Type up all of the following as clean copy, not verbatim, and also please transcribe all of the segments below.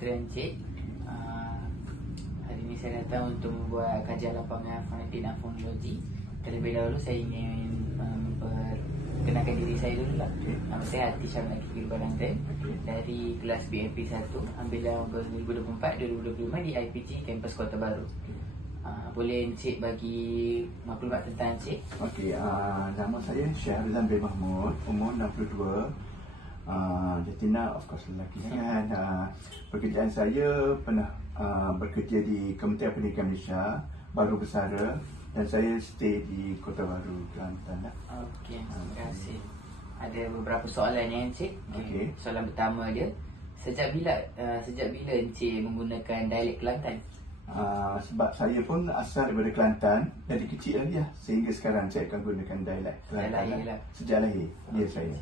sejahtera Encik. Hari ini saya datang untuk membuat kajian lapangan fonetik dan fonologi. Terlebih dahulu saya ingin memperkenalkan diri saya dulu lah. Nama saya Hati Syamil Akil Balantan dari kelas BMP 1 ambilan 2024-2025 di IPG Kampus Kota Baru. Boleh Encik bagi maklumat tentang Encik? Okey, nama saya Syarizan bin Mahmud, umur 62. Jatina, of course lelaki sangat. Pekerjaan saya pernah bekerja di Kementerian Pendidikan Malaysia, Baru Bersara, dan saya stay di Kota Baru, Kelantan. Okey, terima kasih. Ada beberapa soalan ya Encik. Okey. Soalan pertama dia, sejak bila Encik menggunakan dialek Kelantan? Sebab saya pun asal daripada Kelantan, dari kecil lagi lah, sehingga sekarang saya akan gunakan dialek Kelantan. Sejak lahir, ya saya.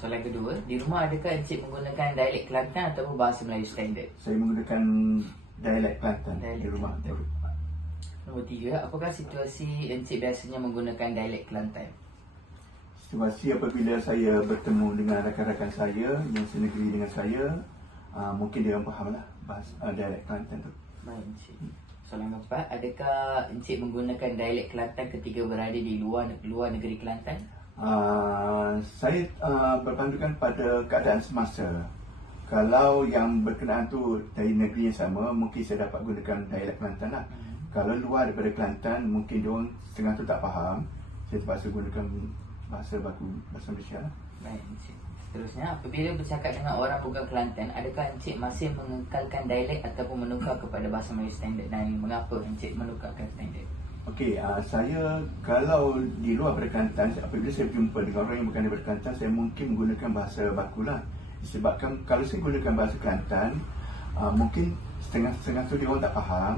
Soalan kedua, di rumah adakah Encik menggunakan dialek Kelantan atau bahasa Melayu standard? Saya menggunakan dialek Kelantan di rumah. Nombor 3, apakah situasi Encik biasanya menggunakan dialek Kelantan? Situasi apabila saya bertemu dengan rakan-rakan saya yang senegeri dengan saya, mungkin dia orang fahamlah bahasa dialek Kelantan tu. Baik Encik. Soalan keempat, adakah Encik menggunakan dialek Kelantan ketika berada di luar negeri Kelantan? Saya berpandukan pada keadaan semasa. Kalau yang berkenaan tu dari negeri yang sama, mungkin saya dapat gunakan dialek Kelantan lah. Kalau luar daripada Kelantan, mungkin diorang setengah tu tak faham, saya terpaksa gunakan bahasa baku, bahasa Malaysia lah. Baik Encik. Seterusnya, apabila bercakap dengan orang bukan Kelantan, adakah Encik masih mengekalkan dialek ataupun menukar kepada bahasa Melayu standard, dan mengapa Encik menukarkan standard? Okey, saya kalau di luar daripada Kelantan, apabila saya berjumpa dengan orang yang bukan daripada Kelantan, saya mungkin menggunakan bahasa baku lah. Disebabkan kalau saya gunakan bahasa Kelantan, mungkin setengah-setengah tu dia orang tak faham,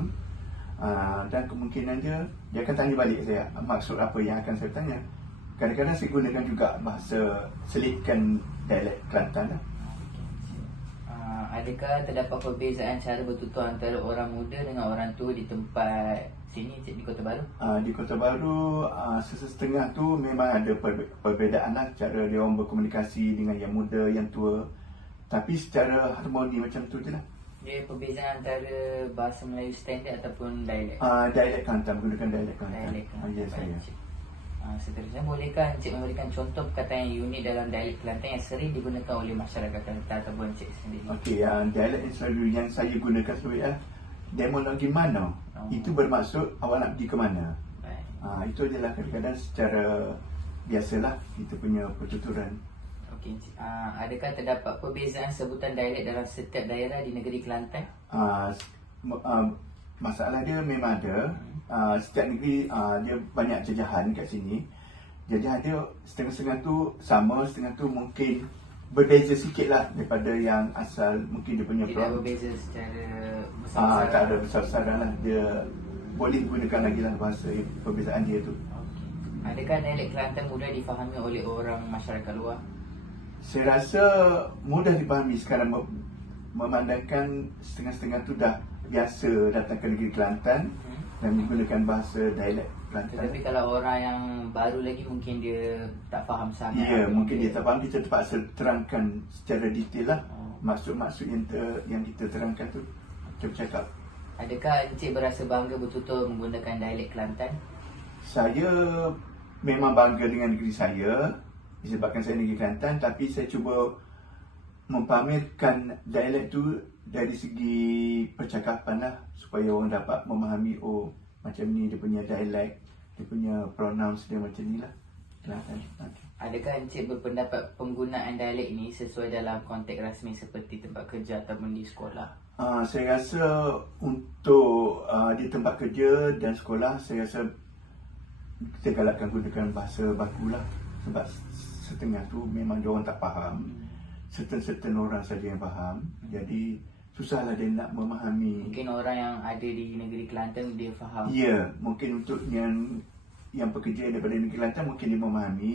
dan kemungkinan dia akan tanya balik saya maksud apa yang akan saya tanya. Kadang-kadang saya gunakan juga bahasa selitkan dialek Kelantan lah. Adakah terdapat perbezaan cara bertutur antara orang muda dengan orang tua di tempat sini, di Kota Baru? Di Kota Baru, setengah tu memang ada perbezaan lah cara dia orang berkomunikasi dengan yang muda, yang tua. Tapi secara harmoni macam tu je lah. Dia perbezaan antara bahasa Melayu standard ataupun dialek? Dialek Kelantan, menggunakan dialek Kelantan. Ya, saya. Seterusnya, bolehkah Encik memberikan contoh perkataan yang unik dalam dialek Kelantan yang sering digunakan oleh masyarakat Kelantan ataupun Encik sendiri? Okey, dialek yang saya gunakan selalu demo lagi mana? Itu bermaksud awak nak pergi ke mana? Itu adalah kadang-kadang secara biasalah kita punya pertuturan. Okey Encik, adakah terdapat perbezaan sebutan dialek dalam setiap daerah di negeri Kelantan? Masalah dia memang ada. Setiap negeri dia banyak jajahan kat sini. Jajahan dia setengah-setengah tu sama, setengah tu mungkin berbeza sikit lah daripada yang asal. Mungkin dia punya tidak berbeza secara besar-besaran? Tak ada besar-besaran lah. Dia boleh gunakan lagi lah bahasa perbezaan dia tu. Adakah dialek Kelantan mudah difahami oleh orang masyarakat luar? Saya rasa mudah dipahami sekarang, memandangkan setengah-setengah tu dah biasa datang ke negeri Kelantan dan menggunakan bahasa dialek Kelantan. Tetapi kalau orang yang baru lagi mungkin dia tak faham sangat. Ya, mungkin dia tak faham. Kita terpaksa terangkan secara detail lah maksud-maksud yang kita terangkan tu, kita bercakap. Adakah Encik berasa bangga bertutur menggunakan dialek Kelantan? Saya memang bangga dengan negeri saya disebabkan saya negeri Kelantan, tapi saya cuba mempamerkan dialek tu dari segi percakapan lah, supaya orang dapat memahami, oh macam ni dia punya dialek, dia punya pronouns dia macam ni lah. Adakah Encik berpendapat penggunaan dialek ini sesuai dalam konteks rasmi seperti tempat kerja ataupun di sekolah? Saya rasa untuk di tempat kerja dan sekolah, saya rasa kita galakkan gunakan bahasa baku lah. Sebab setengah tu memang diorang tak faham, certain orang saja yang faham. Jadi susahlah dia nak memahami. Mungkin orang yang ada di negeri Kelantan dia faham. Ya, mungkin untuk yang pekerja daripada negeri Kelantan mungkin dia memahami,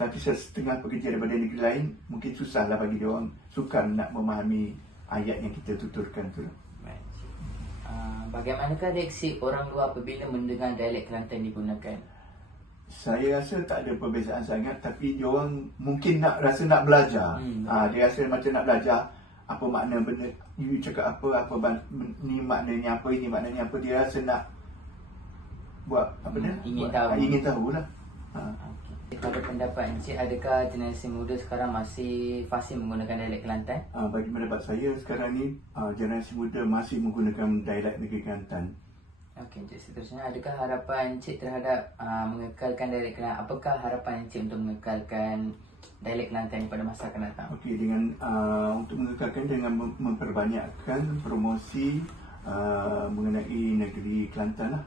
tapi setengah pekerja daripada negeri lain mungkin susahlah bagi dia orang sukar nak memahami ayat yang kita tuturkan tu. Bagaimanakah reaksi orang luar apabila mendengar dialek Kelantan digunakan? Saya rasa tak ada perbezaan sangat, tapi dia orang mungkin rasa nak belajar. Dia rasa macam nak belajar. apa makna benda, you cakap apa ni maknanya apa, ini maknanya apa, dia rasa nak buat apa dia? Ingin tahu lah. Pada pendapat Encik, adakah generasi muda sekarang masih fasih menggunakan dialek Kelantan? Bagi pendapat saya sekarang ni, generasi muda masih menggunakan dialek negeri Kelantan. Okey, Encik, seterusnya adakah harapan Encik terhadap mengekalkan dialek Kelantan? Apakah harapan Encik untuk mengekalkan dialek Kelantan pada masa akan datang? Okey, dengan untuk mengekalkan dengan memperbanyakkan promosi mengenai negeri Kelantan lah.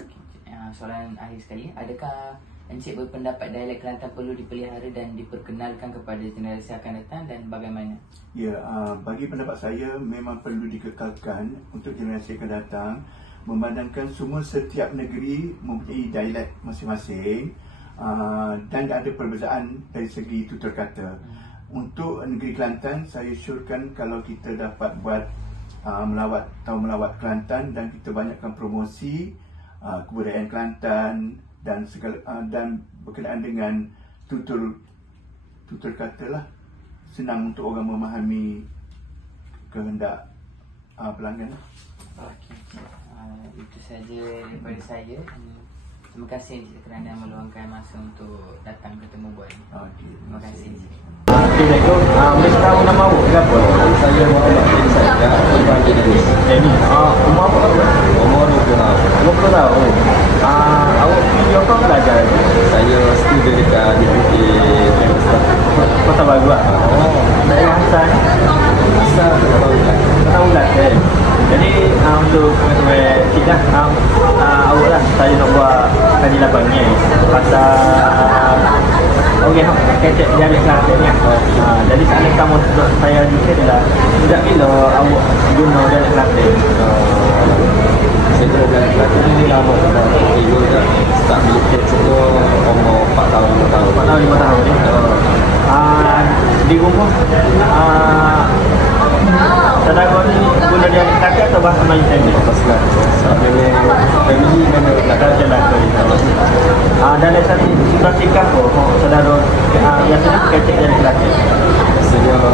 Okey, soalan akhir sekali, adakah Encik berpendapat dialek Kelantan perlu dipelihara dan diperkenalkan kepada generasi akan datang dan bagaimana? Ya, bagi pendapat saya memang perlu dikekalkan untuk generasi akan datang, memandangkan semua setiap negeri mempunyai dialek masing-masing dan ada perbezaan dari segi tutur kata. Untuk negeri Kelantan, saya syorkan kalau kita dapat buat melawat Kelantan dan kita banyakkan promosi kebudayaan Kelantan dan segala dan berkenaan dengan tutur kata lah, senang untuk orang memahami kehendak pelanggan lah. Okey, itu saja daripada saya. Terima kasih kerana meluangkan masa untuk datang ketemu buat ini. Terima kasih. Assalamualaikum. Boleh tahu nama awak berapa? Saya Muhammad bin Said, Tuan Jenis. Umur apa? Umur 20 tahun. 20 tahun. Awak pergi apa belajar? Saya studi dekat Deputi Universitas Kota Baru. Daerah asal? Asal Kota Baru. Kota Baru. Jadi untuk pengetahuan kita, awak lah saya nak buat kaji labangnya pasal orang kecek dialek Kelantan ni. Jadi soalan pertama untuk saya juga adalah sejak bila awak guna dialek Kelantan? Saya guna dialek Kelantan ni lama dah. Saya dah start belajar juga umur 4 tahun 5 tahun. 4 tahun 5 tahun ni. Di rumah saudara ni guna dialek Kelantan atau bahasa Melayu sendiri? Bahasa Kelantan. Sebabnya family memang Kelantan lah. Dalam satu situasi apa saudara yang sedang kecek dialek Kelantan? Biasanya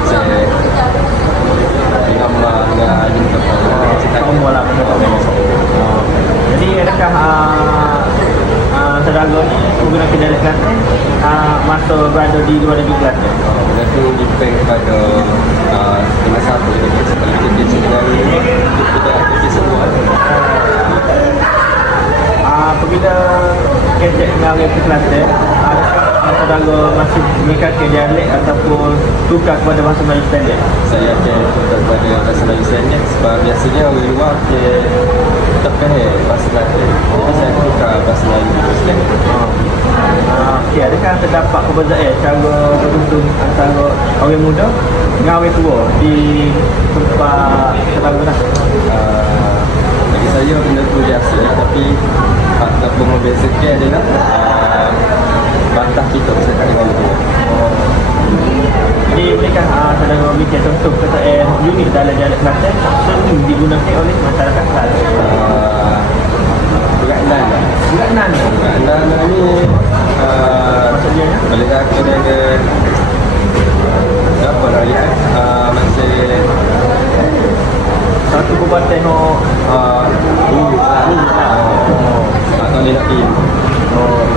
kecek dengan mak dengan ayah tempat Umur lah jadi adakah saudara ni menggunakan dialek Kelantan masa berada di luar negeri Kelantan? Benda tu depend kepada dengan siapa dia kecek. Kalau kita kecek dari rumah, kita kecek semua. Apabila kecek dengan orang Kelantan, adakah saudara masih menggunakan dialek ataupun tukar kepada bahasa Melayu standard? Saya akan tukar kepada bahasa Melayu standard sebab biasanya orang luar tak faham bahasa Kelantan. Jadi saya tukar bahasa Melayu standard. Okey, adakah terdapat perbezaan cara bertutur antara orang muda dengan orang tua di tempat saudara lah? Bagi saya benda tu biasa, tapi faktor membezakan adalah bantah kita bersama dengan orang tua. Jadi bolehkah saudara bikin contoh perkataan unik dalam dialek Kelantan sering digunakan oleh masyarakat Kelantan? Beratnan lah. Beratnan? Beratnan ni maksudnya? boleh kata dengan apa lah ya, masih satu perbuatan yang tak tahu dia nak pergi.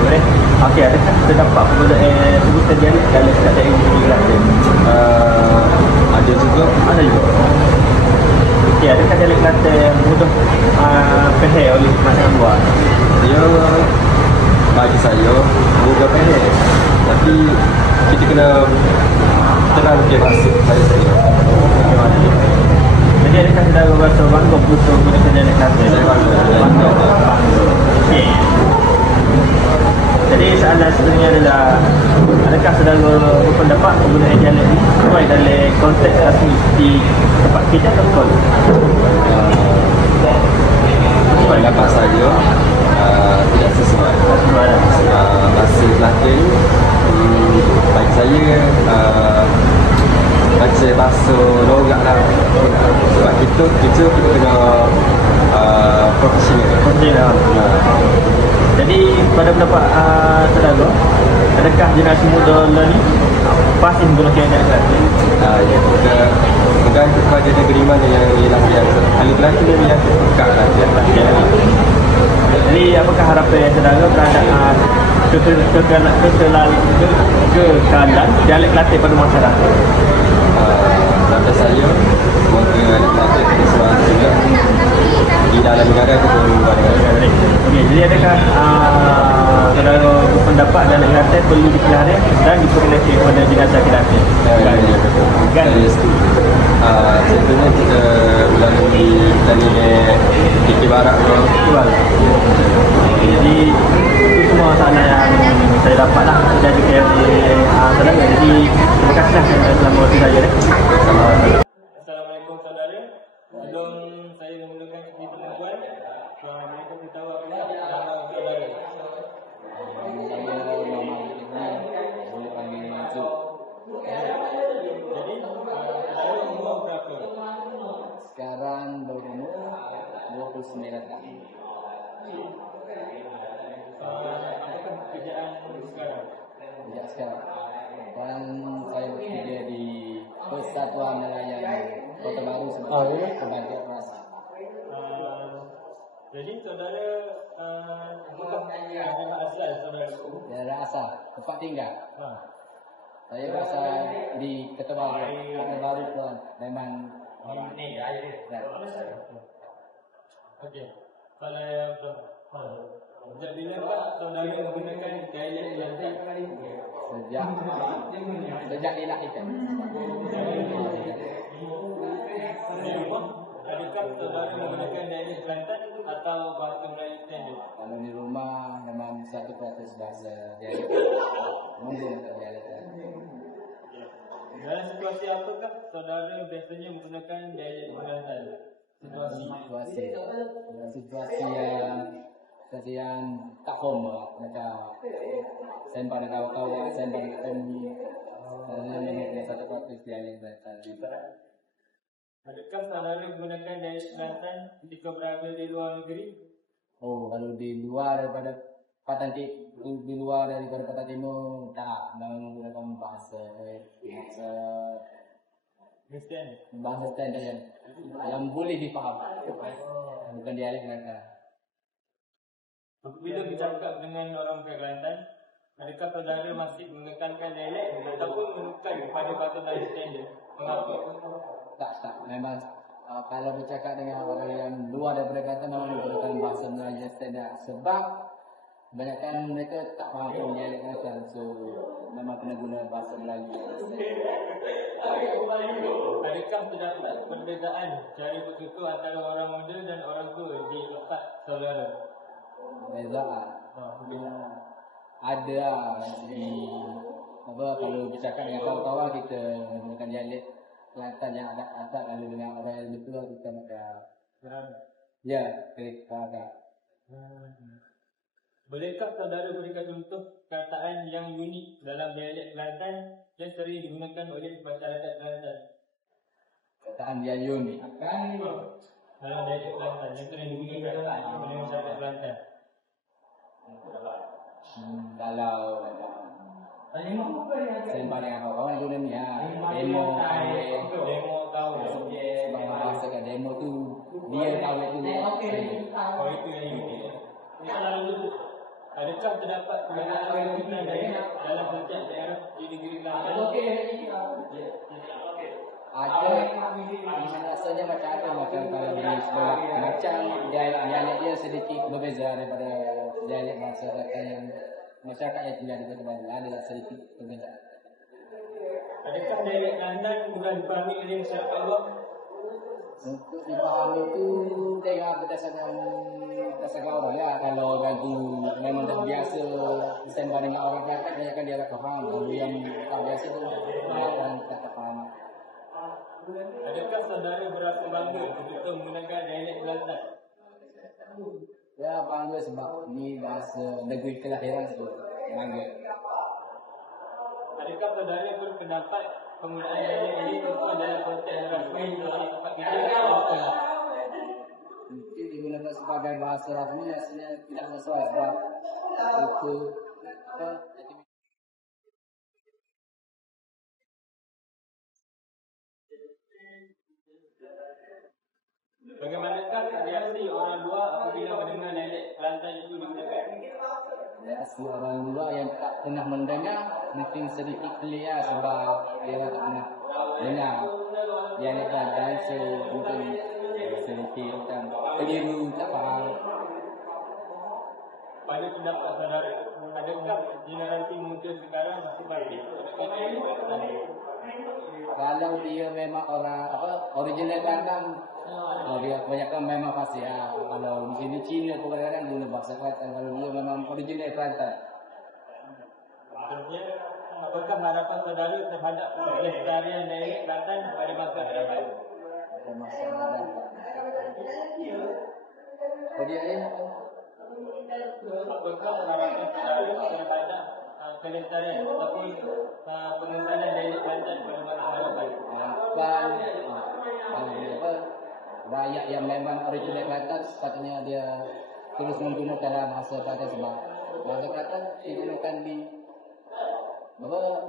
boleh. Okey, adakah terdapat perbezaan sebutan dialek dalam keadaan ini Kelantan? Ada juga. Ada juga. Okey, adakah dialek Kelantan mudah faham oleh masyarakat luar? Dia bagi saya mudah faham, tapi kita kena terang ke bahasa saya. Jadi adakah saudara rasa bangga betul menggunakan dialek Kelantan? Saya bangga. Okey. Jadi soalan sebenarnya adalah adakah saudara berpendapat penggunaan dialek ini sesuai dalam konteks rasmi di tempat kerja atau sekolah? Pendapat saya tidak sesuai. Bahasa Kelantan bagi saya baca bahasa lorak lah. Sebab kita kena profesional. Jadi pada pendapat saudara, adakah generasi muda ni pasti menggunakan dialek Kelantan? Ya, kita bergantung pada negeri mana yang ialah yang ahli Kelantan dia yang terbuka lah. Jadi apakah harapan saudara terhadap kekalan dialek Kelantan pada masyarakat? Pada saya, semoga ahli Kelantan kita semua juga di dalam negara itu luar negara. Okey, jadi adakah saudara berpendapat dialek Kelantan perlu dipelihara dan diperkenalkan kepada jenazah Kelantan? Ya, betul. Kan? Saya setuju. Contohnya kita melalui iktibarat tu. Jadi itu semua soalan yang saya dapat lah dari saudara. Jadi terima kasih selama waktu saya. Assalamualaikum saudara. Sebelum saya memulakan cerita perempuan, boleh beritahu apa nama saudara? Boleh panggil Zul. Jadi saudara umur berapa? Sekarang berumur 29 tahun. Apakah pekerjaan sekarang? Sejak sekarang. Dan saya bekerja di Persatuan Nelayan Kota Baru sebagai pembangkit rasa. Jadi saudara apakah daerah asal saudara? Daerah asal, tempat tinggal. Saya berasal di Kota Baru. Kota Baru pun memang Okey. Kalau yang sejak bila saudara menggunakan dialek Kelantan? Sejak dilahirkan. Di rumah, adakah saudara menggunakan dialek Kelantan atau bahasa Melayu standard? Kalau di rumah memang 100% bahasa dialek. Menggunakan dialek. Dalam situasi apakah saudara biasanya menggunakan dialek Kelantan? Situasi yang tak formal, macam sembang dengan kawan-kawan, sembang dengan teman, satu proses dialek Kelantan. Adakah saudara menggunakan dialek Kelantan ketika berada di luar negeri? Oh, kalau di luar daripada Patan Timur, tak menggunakan bahasa standard yang boleh difaham, bukan dialek Kelantan. Apabila bercakap dengan orang Kelantan, adakah saudara masih menekankan dialek ataupun menukar kepada bahasa Melayu standard? Mengapa? Tak. Memang kalau bercakap dengan orang yang luar daripada Kelantan memang menggunakan bahasa Melayu standard. Sebab kebanyakan mereka tak faham pun dialek Kelantan, so memang kena guna bahasa Melayu. Adakah terdapat perbezaan cara bertutur antara orang muda dan orang tua di tempat saudara? Perbezaan. Ada kalau bercakap dengan kawan-kawan kita menggunakan dialek Kelantan yang ada asal. Kalau dengan orang yang betul kita macam agak. Bolehkah saudara berikan contoh kataan yang unik dalam dialek Kelantan yang sering digunakan oleh masyarakat Kelantan? Kataan dia unik. Dalam dialek Kelantan yang sering digunakan oleh masyarakat Kelantan. Kalau sembang dengan kawan-kawan guna ni demo kahwin. Bahasa kat demo tu dia kahwin tu. Oh, itu yang unik. Adakah terdapat perbezaan penggunaan dialek dalam setiap daerah di negeri Kelantan? Ada, rasanya macam ada kalau di sebelah. Macam dialek dia sedikit berbeza daripada dialek masyarakat yang tinggal di Kota Baru. Ada sedikit perbezaan. Adakah dialek Kelantan mudah dipahami oleh masyarakat luar? Untuk dipahami tu tengok berdasarkan orang ya. Kalau orang tu memang dah biasa bersembang dengan orang Kelantan, kebanyakan dia akan faham. Kalau yang tak biasa tu orang tak faham. Adakah saudara berasa bangga ketika menggunakan dialek Kelantan? Ya, bangga sebab ni bahasa negeri kelahiran tu. Bangga. Adakah saudara berpendapat penggunaan dialek ini sesuai dalam konteks rasmi di tempat kita? Mungkin digunakan sebagai bahasa rasmi rasanya tidak sesuai sebab itu bagaimanakah reaksi orang luar apabila mendengar dialek Kelantan itu digunakan? Reaksi orang luar yang tak pernah mendengar mungkin sedikit pelik sebab dia tak pernah dengar dialek Kelantan, mungkin sedikit macam keliru, tak faham. Pada pendapat saudara, adakah generasi muda sekarang masih baik? Kalau dia memang orang original Kelantan, dia kebanyakan memang fasih. Kalau di sini Cina pun kadang-kadang guna bahasa Kelantan. Kalau dia memang original Kelantan. Maksudnya, apakah harapan saudara terhadap pelestarian dialek Kelantan pada masa hadapan? Pada masa hadapan. Dia ni Apakah harapan saudara terhadap pelestarian ataupun pengembangan dialek Kelantan pada masa hadapan? harapan rakyat yang memang original Kelantan sepatutnya dia terus menggunakan bahasa Kelantan sebab bahasa Kelantan digunakan di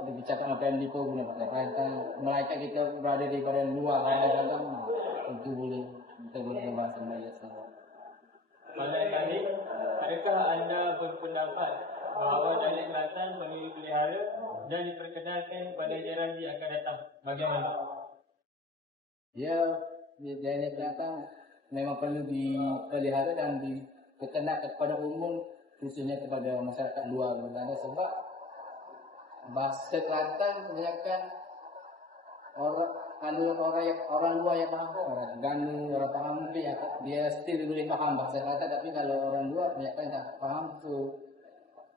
dibicarakan di pun guna bahasa Kelantan. Melainkan kita berada di badan luar Kelantan, tentu boleh kita gunakan bahasa Melayu sendiri. Soalan tadi, adakah anda berpendapat bahawa dialek Kelantan perlu dipelihara dan diperkenalkan pada generasi akan datang? Bagaimana? Ya, dialek Kelantan memang perlu dipelihara dan diperkenalkan kepada umum, khususnya kepada masyarakat luar Kelantan sebab bahasa Kelantan kebanyakan orang luar yang faham, orang Ganu, orang faham mungkin dia still boleh faham bahasa Kelantan, tapi kalau orang luar kebanyakan tak faham tu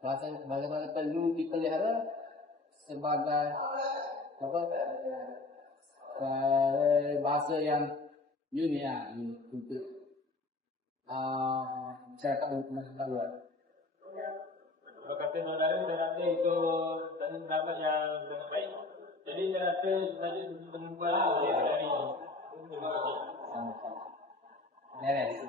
bahasa Kelantan perlu dipelihara sebagai bahasa yang unik untuk masyarakat luar. Kalau kata saudara, saya rasa itu satu pendapat yang sangat baik. Jadi saya rasa saja penjumpa dari ini. Sama-sama. Beres.